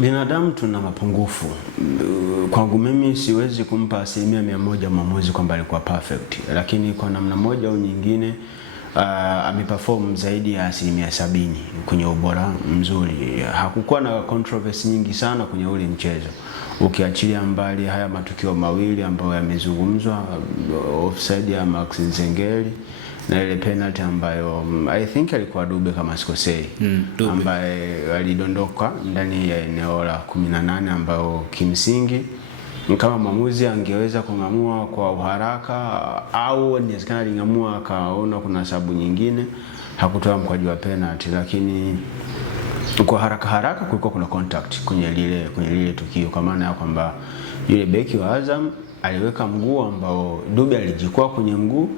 Binadamu tuna mapungufu. Kwangu mimi siwezi kumpa 100% mwamuzi kwamba alikuwa perfect, lakini kwa namna moja au nyingine ameperform zaidi ya 70% kwenye ubora mzuri. Hakukuwa na controversy nyingi sana kwenye ule mchezo, ukiachilia mbali haya matukio mawili ambayo yamezungumzwa, offside ya Max Nzengeli na ile penalty ambayo I think alikuwa Dube kama sikosei, ambaye alidondoka ndani ya eneo la 18, ambayo kimsingi kama mwamuzi angeweza kung'amua kwa uharaka au inawezekana aling'amua akaona kuna sababu nyingine, hakutoa mkwaju wa penalty, lakini kwa haraka kulikuwa kuna contact kwenye lile tukio, kwa maana ya kwamba yule beki wa Azam aliweka mguu ambao Dube alijikwaa kwenye mguu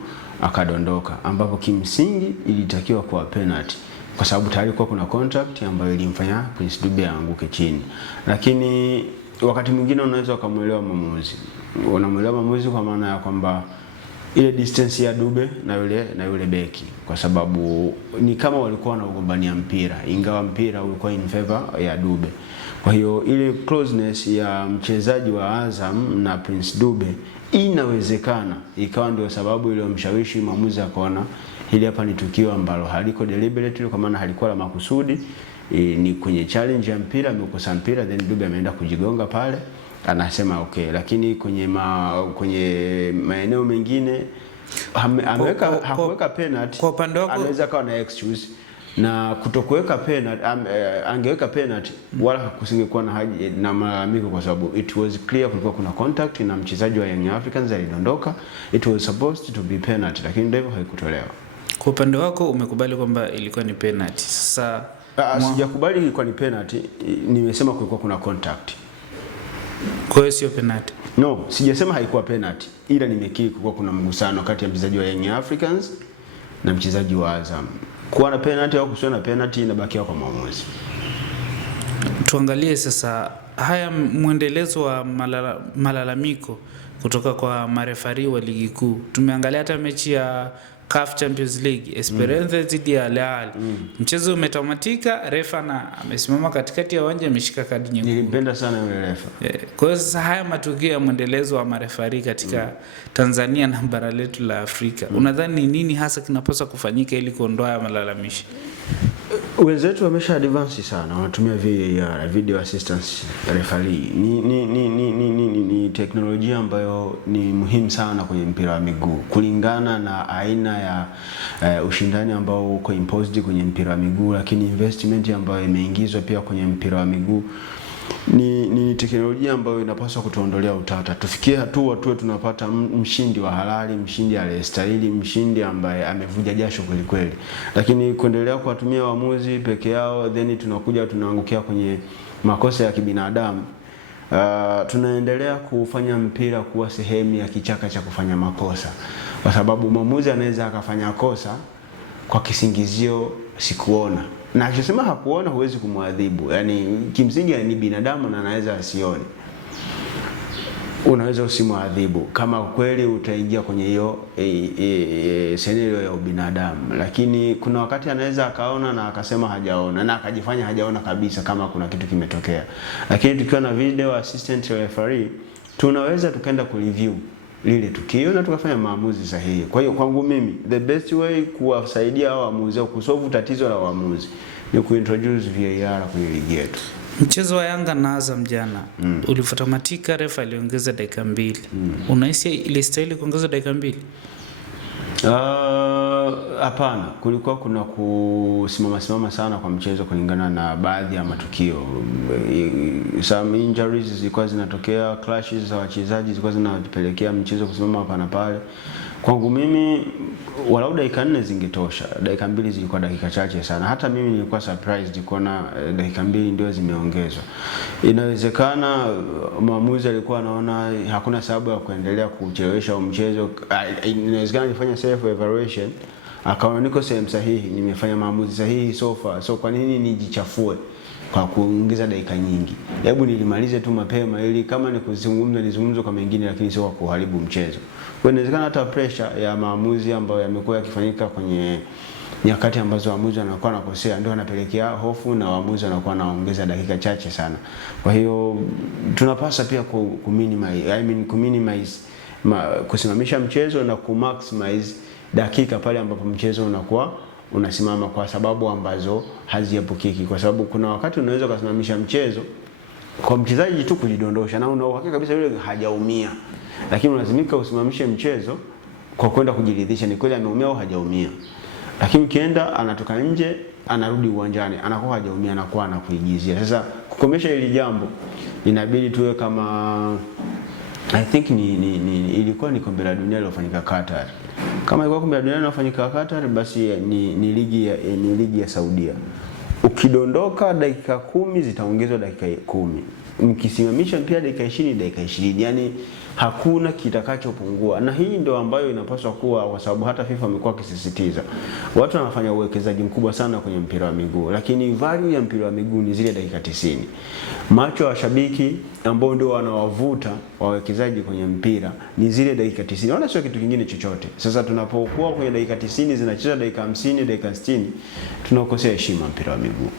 akadondoka, ambapo kimsingi ilitakiwa kwa penalty kwa sababu tayari kuna contact ambayo ilimfanya Prince Dube aanguke chini. Lakini wakati mwingine unaweza kumuelewa mwamuzi. Unamuelewa mwamuzi kwa maana ya kwamba ile distance ya Dube na yule beki, kwa sababu ni kama walikuwa wanagombania mpira, ingawa mpira ulikuwa in favor ya Dube. Kwa hiyo ile closeness ya mchezaji wa Azam na Prince Dube inawezekana ikawa ndio sababu ile mshawishi mwamuzi akaona hili hapa ni tukio ambalo haliko deliberately, kwa maana halikuwa la makusudi, ni kwenye challenge ya mpira, amekosa mpira, then Dube ameenda kujigonga pale, anasema okay. Lakini kwenye maeneo mengine hakuweka penalty. Kwa upande wako anaweza kawa na excuse, na kutokuweka penalty, angeweka penalty wala kusingekuwa na haja na malalamiko, kwa sababu it was clear kulikuwa kuna contact na mchezaji wa Young Africans alidondoka, it was supposed to be penalty, lakini ndivyo haikutolewa. Kwa upande wako umekubali kwamba ilikuwa ni penalty. Sasa sijakubali ilikuwa ni penalty, nimesema kulikuwa kuna contact. Kwa hiyo sio penalty? No, sijasema haikuwa penalty, ila nimekiri kulikuwa kuna mgusano kati ya mchezaji wa Young Africans na mchezaji wa Azam. Kuwa na penalty au kusiwa na penalty inabakia kwa mwamuzi. Tuangalie sasa haya muendelezo wa malalamiko kutoka kwa marefari wa ligi kuu. Tumeangalia hata mechi ya CAF Champions League Esperance dhidi ya Al Ahly. Mchezo umetamatika, refa na amesimama katikati ya uwanja ameshika kadi nyekundu. Nilimpenda sana yule refa. Kwa hiyo sasa haya matukio ya muendelezo wa marefari katika Tanzania na bara letu la Afrika, unadhani nini hasa kinapaswa kufanyika ili kuondoa malalamishi? Wenzetu wamesha advance sana, wanatumia VAR, video assistance referee. Ni teknolojia ambayo ni muhimu sana kwenye mpira wa miguu, kulingana na aina ya ushindani ambao uko imposed kwenye mpira wa miguu, lakini investment ambayo imeingizwa pia kwenye mpira wa miguu. Ni teknolojia ambayo inapaswa kutuondolea utata. Tufikie hatua tuwe tunapata mshindi wa halali, mshindi aliyestahili, mshindi ambaye amevuja jasho kweli kweli. Lakini kuendelea kuwatumia waamuzi peke yao, then tunakuja tunaangukia kwenye makosa ya kibinadamu. Tunaendelea kufanya mpira kuwa sehemu ya kichaka cha kufanya makosa, kwa sababu mwamuzi anaweza akafanya kosa kwa kisingizio sikuona, na akisema hakuona huwezi kumwadhibu. Yaani kimsingi ni binadamu na anaweza asione, unaweza usimwadhibu kama kweli utaingia kwenye hiyo scenario ya ubinadamu. Lakini kuna wakati anaweza akaona na akasema hajaona na akajifanya hajaona kabisa kama kuna kitu kimetokea. Lakini tukiwa na video assistant referee tunaweza tukaenda kureview lile tukio na tukafanya maamuzi sahihi. Kwa hiyo kwangu mimi the best way kuwasaidia hao waamuzi au kusolve tatizo la waamuzi ni kuintroduce VAR kwenye ligi yetu. Mchezo wa Yanga na Azam jana ulifutamatika, refa aliongeza dakika 2. Unahisi ile style kuongeza dakika 2? Hapana, kulikuwa kuna kusimama sana kwa mchezo kulingana na baadhi ya matukio. Some injuries zilikuwa zinatokea, clashes za wachezaji zilikuwa zinapelekea mchezo kusimama hapa na pale. Kwangu mimi walau dakika 4 zingetosha. Dakika 2 zilikuwa dakika chache sana. Hata mimi nilikuwa surprised kuona dakika 2 ndio zimeongezwa. Inawezekana mwamuzi alikuwa anaona hakuna sababu ya kuendelea kuchelewesha mchezo. Inawezekana alifanya self evaluation, akaona niko sehemu sahihi, nimefanya maamuzi sahihi so far, so kwa nini nijichafue kwa kuongeza dakika nyingi? Hebu nilimalize tu mapema, ili kama ni kuzungumza nizungumze kwa mengine, lakini sio kwa kuharibu mchezo. Kwa inawezekana hata pressure ya maamuzi ambayo yamekuwa yakifanyika kwenye nyakati ambazo waamuzi wanakuwa nakosea ndio anapelekea hofu na waamuzi wanakuwa naongeza dakika chache sana. Kwa hiyo tunapaswa pia kuminimize kusimamisha mchezo na kumaximize dakika pale ambapo mchezo unakuwa unasimama, kwa sababu ambazo haziepukiki. Kwa sababu kuna wakati unaweza kusimamisha mchezo kwa mchezaji tu kujidondosha na una uhakika kabisa yule hajaumia, lakini unalazimika usimamishe mchezo kwa kwenda kujiridhisha ni kweli ameumia au hajaumia. Lakini ukienda anatoka nje anarudi uwanjani anakuwa hajaumia, anakuwa anakuigizia. Sasa kukomesha hili jambo inabidi tuwe kama I think ilikuwa ni kombe la dunia lilofanyika Qatar. Kama ilikuwa kombe la dunia linafanyika Qatar, basi ni ligi ya Saudia. Ukidondoka dakika 10 zitaongezwa dakika 10. Mkisimamisha mpira dakika 20 dakika 20. Yaani hakuna kitakachopungua. Na hii ndio ambayo inapaswa kuwa, kwa sababu hata FIFA amekuwa akisisitiza. Watu wanafanya uwekezaji mkubwa sana kwenye mpira wa miguu, lakini value ya mpira wa miguu ni zile dakika 90. Macho ya washabiki ambao ndio wanawavuta wawekezaji kwenye mpira ni zile dakika 90. Wala sio kitu kingine chochote. Sasa tunapokuwa kwenye dakika 90 zinacheza dakika 50, dakika 60, tunakosea heshima mpira wa miguu.